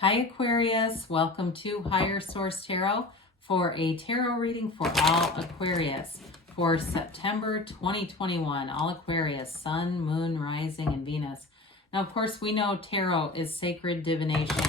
Hi Aquarius, welcome to Higher Source Tarot for a tarot reading for all Aquarius for September 2021. All Aquarius, Sun, Moon, Rising, and Venus. Now, of course, we know tarot is sacred divination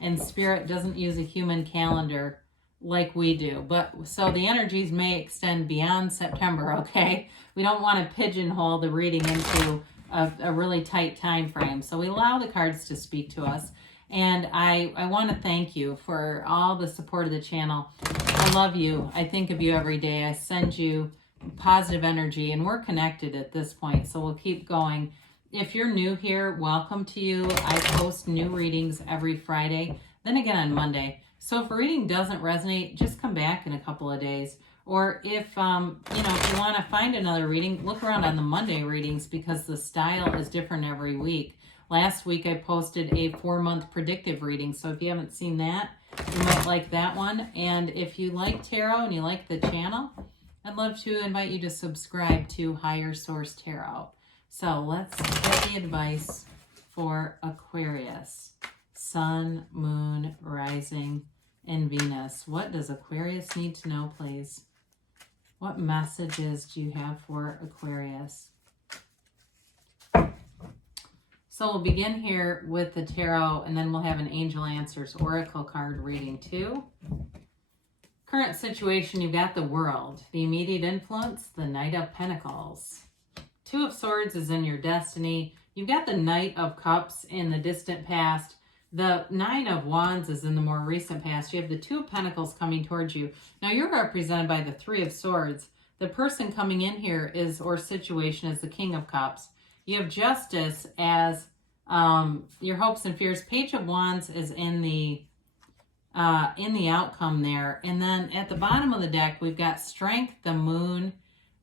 and spirit doesn't use a human calendar like we do. But so the energies may extend beyond September, okay? We don't want to pigeonhole the reading into a really tight time frame. So we allow the cards to speak to us. And I want to thank you for all the support of the channel. I love you. I think of you every day. I send you positive energy, and we're connected at this point, so we'll keep going. If you're new here, welcome to you. I post new readings every Friday, then again on Monday. So if a reading doesn't resonate, just come back in a couple of days. Or if if you want to find another reading, look around on the Monday readings because the style is different every week. Last week I posted a 4-month predictive reading, so if you haven't seen that, you might like that one. And if you like tarot and you like the channel, I'd love to invite you to subscribe to Higher Source Tarot. So let's get the advice for Aquarius. Sun, Moon, Rising, and Venus. What does Aquarius need to know, please? What messages do you have for Aquarius? So we'll begin here with the tarot, and then we'll have an Angel Answers Oracle card reading too. Current situation, you've got the World. The immediate influence, the Knight of Pentacles. Two of Swords is in your destiny. You've got the Knight of Cups in the distant past. The Nine of Wands is in the more recent past. You have the Two of Pentacles coming towards you. Now you're represented by the Three of Swords. The person coming in here or situation is the King of Cups. You have Justice as your hopes and fears. Page of Wands is in the outcome there. And then at the bottom of the deck, we've got Strength, the Moon,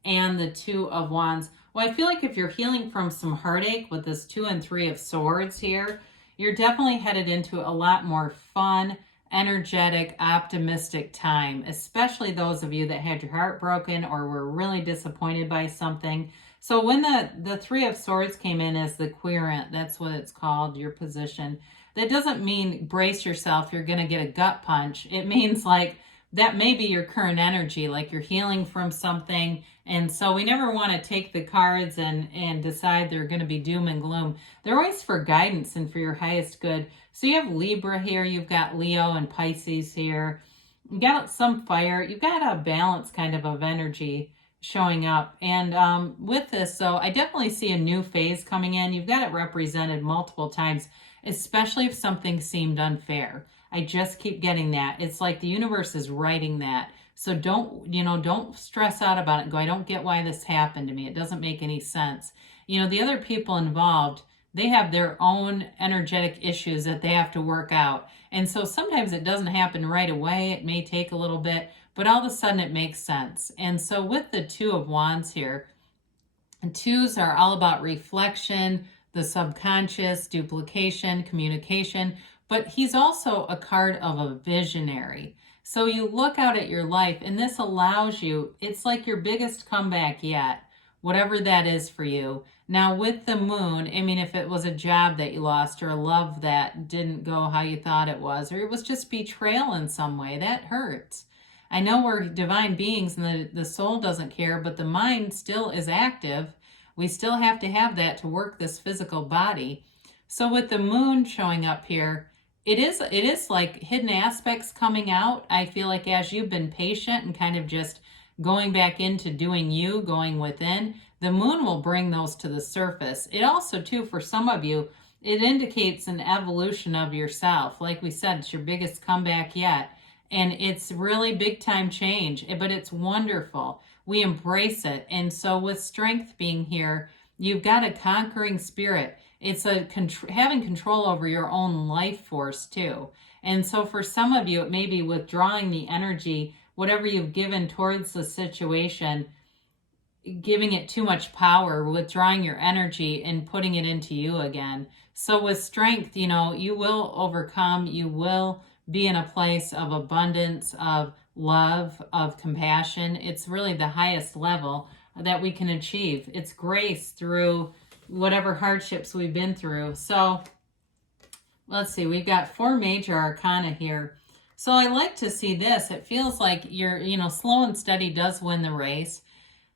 and the Two of Wands. Well, I feel like if you're healing from some heartache with this 2 and 3 of Swords here, you're definitely headed into a lot more fun, energetic, optimistic time, especially those of you that had your heart broken or were really disappointed by something. So when the Three of Swords came in as the querent, that's what it's called, your position. That doesn't mean brace yourself, you're going to get a gut punch. It means like that may be your current energy, like you're healing from something. And so we never want to take the cards and decide they're going to be doom and gloom. They're always for guidance and for your highest good. So you have Libra here, you've got Leo and Pisces here. You've got some fire, you've got a balance kind of energy showing up. And with this, so I definitely see a new phase coming in. You've got it represented multiple times, especially if something seemed unfair. I just keep getting that. It's like the universe is writing that. So don't stress out about it and go, I don't get why this happened to me. It doesn't make any sense. The other people involved, they have their own energetic issues that they have to work out. And so sometimes it doesn't happen right away. It may take a little bit, but all of a sudden it makes sense. And so with the Two of Wands here, and twos are all about reflection, the subconscious, duplication, communication, but he's also a card of a visionary. So you look out at your life, and this allows you, it's like your biggest comeback yet, whatever that is for you. Now with the Moon, I mean, if it was a job that you lost or a love that didn't go how you thought it was, or it was just betrayal in some way, that hurts. I know we're divine beings and the soul doesn't care, but the mind still is active. We still have to have that to work this physical body. So with the Moon showing up here, it is like hidden aspects coming out. I feel like as you've been patient and kind of just going back into doing you, going within, the Moon will bring those to the surface. It also, too, for some of you, it indicates an evolution of yourself. Like we said, it's your biggest comeback yet. And it's really big time change, but it's wonderful. We embrace it. And so with Strength being here, you've got a conquering spirit. It's having control over your own life force too. And so for some of you, it may be withdrawing the energy, whatever you've given towards the situation, giving it too much power, withdrawing your energy and putting it into you again. So with Strength, you will overcome, you will be in a place of abundance, of love, of compassion. It's really the highest level that we can achieve. It's grace through whatever hardships we've been through. So Let's see, we've got 4 major arcana here. So I like to see this. It feels like you're, slow and steady does win the race.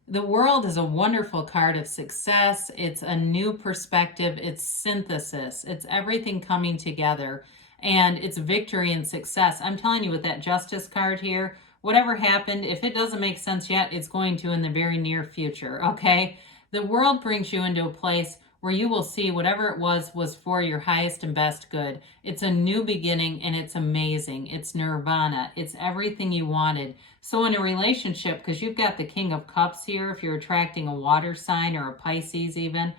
The World is a wonderful card of success. It's a new perspective. It's synthesis. It's everything coming together. And it's victory and success. I'm telling you, with that Justice card here, whatever happened, if it doesn't make sense yet, it's going to in the very near future, okay? The World brings you into a place where you will see whatever it was for your highest and best good. It's a new beginning, and it's amazing. It's nirvana. It's everything you wanted. So in a relationship, because you've got the King of Cups here, if you're attracting a water sign or a Pisces even,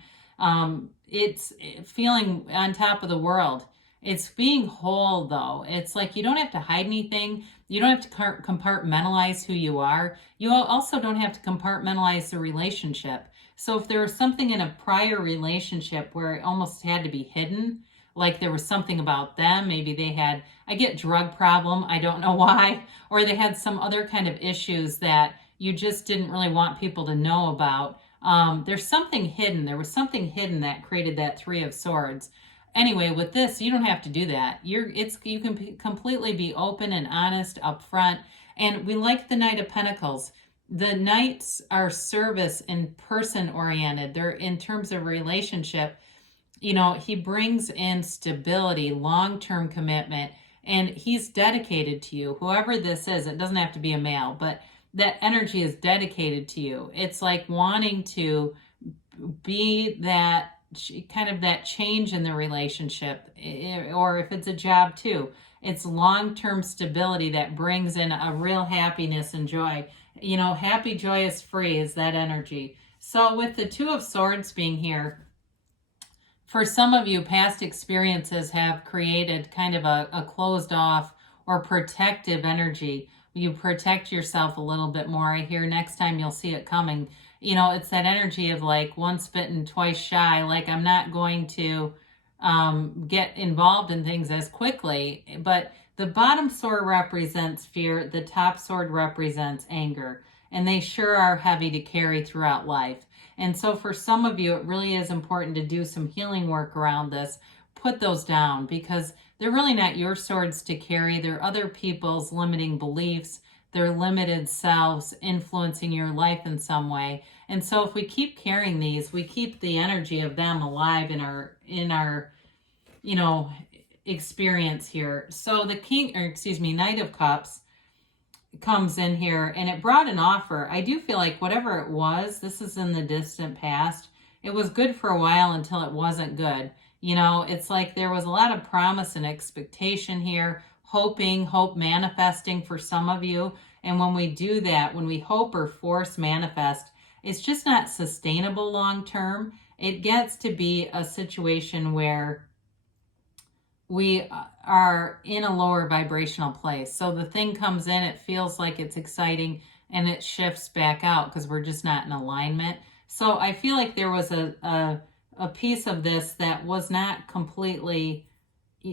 it's feeling on top of the world. It's being whole, though. It's like you don't have to hide anything. You don't have to compartmentalize who you are. You also don't have to compartmentalize the relationship. So if there was something in a prior relationship where it almost had to be hidden, like there was something about them, maybe they had, I get drug problem, I don't know why, or they had some other kind of issues that you just didn't really want people to know about. There's something hidden. There was something hidden that created that Three of Swords. Anyway, with this, you don't have to do that. You can completely be open and honest up front. And we like the Knight of Pentacles. The Knights are service and person oriented. They're in terms of relationship. He brings in stability, long-term commitment, and he's dedicated to you. Whoever this is, it doesn't have to be a male, but that energy is dedicated to you. It's like wanting to be that kind of that change in the relationship, or if it's a job too, it's long-term stability that brings in a real happiness and joy. Happy, joyous, free is that energy. So with the Two of Swords being here, for some of you, past experiences have created kind of a closed off or protective energy. You protect yourself a little bit more. I hear next time you'll see it coming. It's that energy of like once bitten, twice shy. Like I'm not going to get involved in things as quickly. But the bottom sword represents fear. The top sword represents anger. And they sure are heavy to carry throughout life. And so for some of you, it really is important to do some healing work around this. Put those down because they're really not your swords to carry. They're other people's limiting beliefs, their limited selves influencing your life in some way. And so if we keep carrying these, we keep the energy of them alive in our experience here. So the Knight of Cups comes in here, and it brought an offer. I do feel like whatever it was, this is in the distant past. It was good for a while until it wasn't good. It's like there was a lot of promise and expectation here, hope manifesting for some of you. And when we do that, when we hope or force manifest, it's just not sustainable long term. It gets to be a situation where we are in a lower vibrational place. So the thing comes in, it feels like it's exciting, and it shifts back out because we're just not in alignment. So I feel like there was a piece of this that was not completely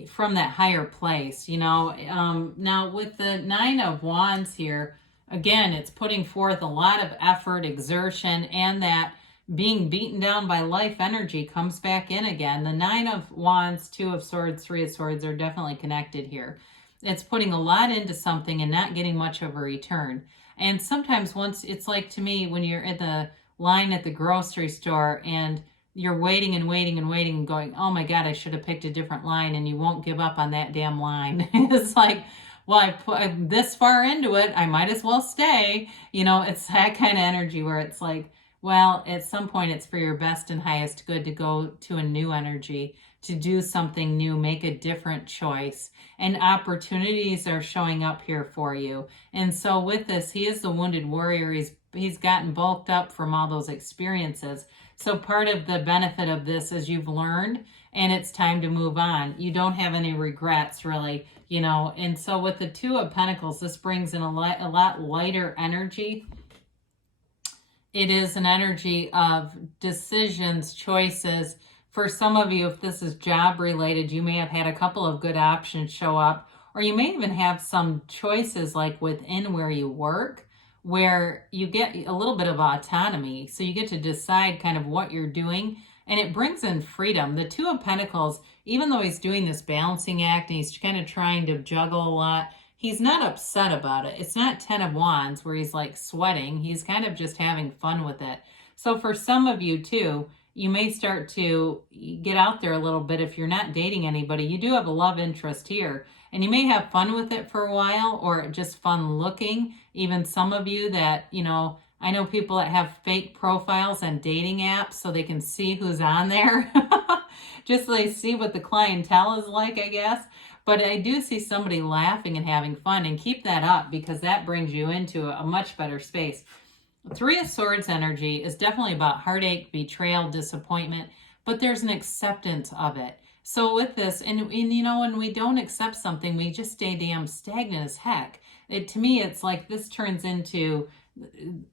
from that higher place, Now with the Nine of Wands here, again, it's putting forth a lot of effort, exertion, and that being beaten down by life energy comes back in again. The Nine of Wands, Two of Swords, Three of Swords are definitely connected here. It's putting a lot into something and not getting much of a return. And sometimes once, it's like to me, when you're in the line at the grocery store and you're waiting and waiting and waiting and going, oh my God, I should have picked a different line, and you won't give up on that damn line. It's like, well, I'm this far into it, I might as well stay. It's that kind of energy where it's like, well, at some point it's for your best and highest good to go to a new energy, to do something new, make a different choice. And opportunities are showing up here for you. And so with this, he is the wounded warrior. He's gotten bulked up from all those experiences. So part of the benefit of this is you've learned and it's time to move on. You don't have any regrets really, And so with the Two of Pentacles, this brings in a lot lighter energy. It is an energy of decisions, choices. For some of you, if this is job related, you may have had a couple of good options show up, or you may even have some choices like within where you work, where you get a little bit of autonomy. So you get to decide kind of what you're doing, and it brings in freedom. The Two of Pentacles, even though he's doing this balancing act and he's kind of trying to juggle a lot, he's not upset about it. It's not 10 of Wands where he's like sweating. He's kind of just having fun with it. So for some of you too, you may start to get out there a little bit. If you're not dating anybody, you do have a love interest here. And you may have fun with it for a while, or just fun looking. Even some of you that, you know, I know people that have fake profiles on dating apps so they can see who's on there. Just so they see what the clientele is like, I guess. But I do see somebody laughing and having fun, and keep that up because that brings you into a much better space. Three of Swords energy is definitely about heartache, betrayal, disappointment, but there's an acceptance of it. So with this, and you know, when we don't accept something, we just stay damn stagnant as heck. To me, it's like this turns into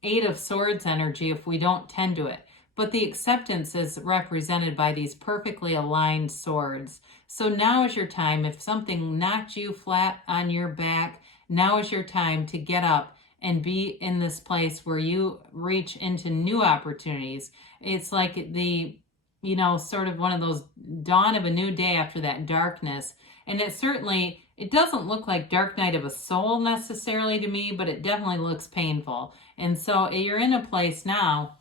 Eight of Swords energy if we don't tend to it. But the acceptance is represented by these perfectly aligned swords. So now is your time. If something knocked you flat on your back, now is your time to get up and be in this place where you reach into new opportunities. It's like the, you know, sort of one of those dawn of a new day after that darkness. And it doesn't look like dark night of a soul necessarily to me, but it definitely looks painful. And so you're in a place now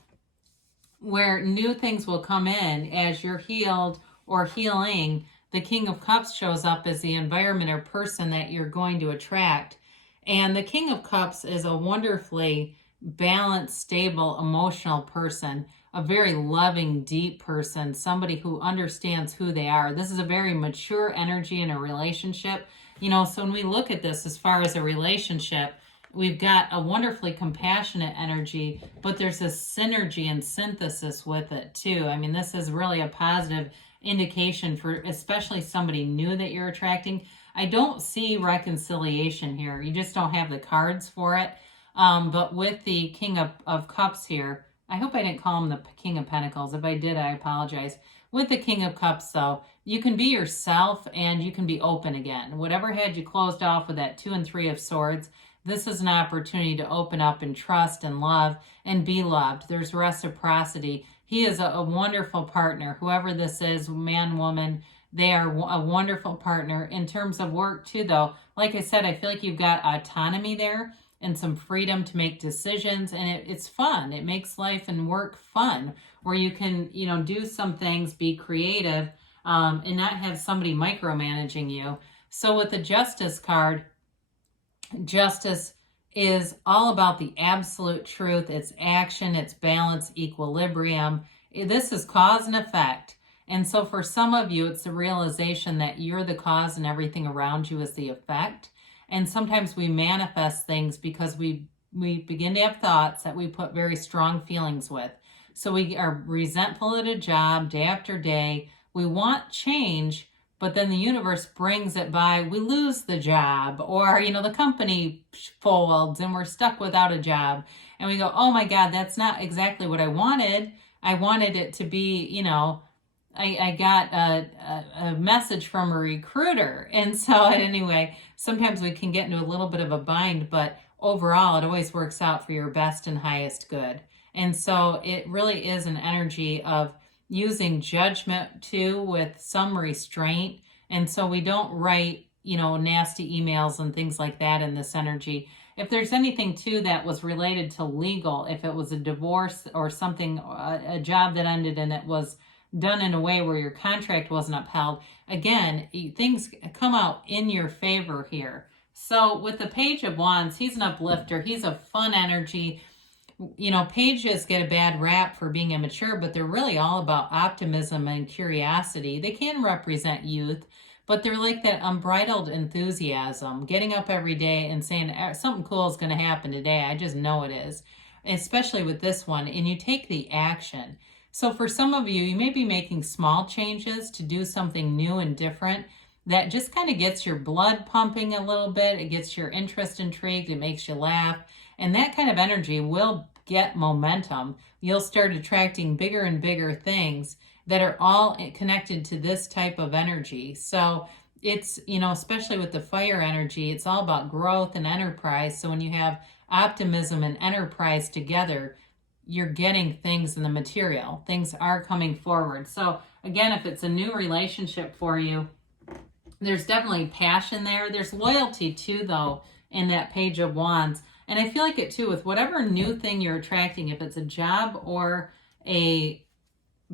where new things will come in as you're healed or healing. The King of Cups shows up as the environment or person that you're going to attract. And the King of Cups is a wonderfully balanced, stable, emotional person, a very loving, deep person, somebody who understands who they are. This is a very mature energy in a relationship. You know, so when we look at this as far as a relationship, we've got a wonderfully compassionate energy, but there's a synergy and synthesis with it too. I mean, this is really a positive indication for especially somebody new that you're attracting. I don't see reconciliation here. You just don't have the cards for it. But with the King of Cups here, I hope I didn't call him the King of Pentacles. If I did, I apologize. With the King of Cups, though, you can be yourself and you can be open again. Whatever had you closed off with that 2 and 3 of Swords, this is an opportunity to open up and trust and love and be loved. There's reciprocity. He is a wonderful partner. Whoever this is, man, woman, they are a wonderful partner. In terms of work too, though, like I said, I feel like you've got autonomy there and some freedom to make decisions, and it's fun. It makes life and work fun, where you can, you know, do some things, be creative, and not have somebody micromanaging you. So with the Justice card, Justice is all about the absolute truth. It's action, it's balance, equilibrium. This is cause and effect. And so for some of you, it's the realization that you're the cause and everything around you is the effect. And sometimes we manifest things because we begin to have thoughts that we put very strong feelings with. So we are resentful at a job day after day. We want change, but then the universe brings it by. We lose the job, or, you know, the company folds and we're stuck without a job. And we go, oh my God, that's not exactly what I wanted. I wanted it to be, you know, I got a message from a recruiter. And so anyway, sometimes we can get into a little bit of a bind, but overall, it always works out for your best and highest good. And so it really is an energy of using judgment too with some restraint. And so we don't write, you know, nasty emails and things like that in this energy. If there's anything too that was related to legal, if it was a divorce or something, a job that ended and it was done in a way where your contract wasn't upheld, again, things come out in your favor here. So with the Page of Wands, he's an uplifter. He's a fun energy. You know, pages get a bad rap for being immature, but they're really all about optimism and curiosity. They can represent youth, but they're like that unbridled enthusiasm, getting up every day and saying something cool is going to happen today. I just know it is, especially with this one. And you take the action. So for some of you, you may be making small changes to do something new and different that just kind of gets your blood pumping a little bit. It gets your interest intrigued. It makes you laugh. And that kind of energy will get momentum. You'll start attracting bigger and bigger things that are all connected to this type of energy. So it's, you know, especially with the fire energy, it's all about growth and enterprise. So when you have optimism and enterprise together, you're getting things in the material. Things are coming forward. So Again, if it's a new relationship for you, there's definitely passion there. There's loyalty too, though, in that Page of Wands. And I feel like it too with whatever new thing you're attracting, if it's a job or a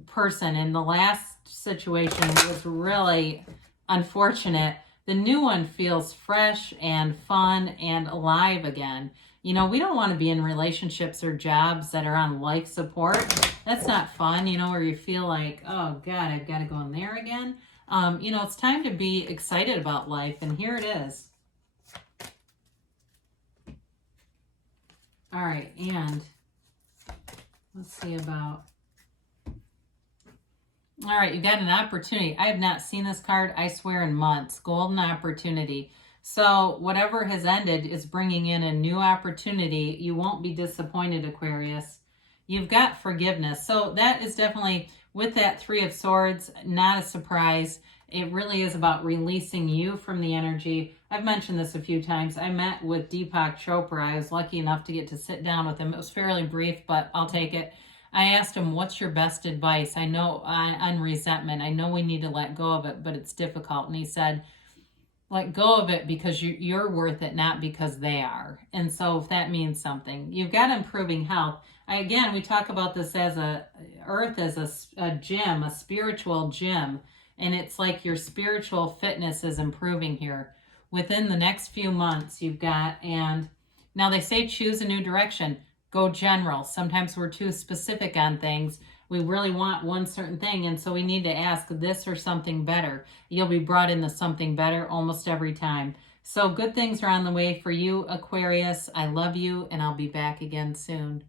person. And the last situation was really unfortunate. The new one feels fresh and fun and alive again. You know, we don't want to be in relationships or jobs that are on life support. That's not fun, you know, where you feel like, oh God, I've got to go in there again. You know, it's time to be excited about life, and here it is. All right, and let's see about... All right, you got an opportunity. I have not seen this card, I swear, in months. Golden opportunity. So whatever has ended is bringing in a new opportunity. You won't be disappointed, Aquarius. You've got forgiveness. So that is definitely, with that Three of Swords, not a surprise. It really is about releasing you from the energy. I've mentioned this a few times. I met with Deepak Chopra. I was lucky enough to get to sit down with him. It was fairly brief, but I'll take it. I asked him, what's your best advice? I know on resentment, I know we need to let go of it, but it's difficult. And he said, let go of it because you're worth it, not because they are. And so if that means something, you've got improving health. Again, we talk about this as Earth as a gym, a spiritual gym. And it's like your spiritual fitness is improving here. Within the next few months, you've got, and now they say choose a new direction. Go general. Sometimes we're too specific on things. We really want one certain thing, and so we need to ask this or something better. You'll be brought into something better almost every time. So good things are on the way for you, Aquarius. I love you, and I'll be back again soon.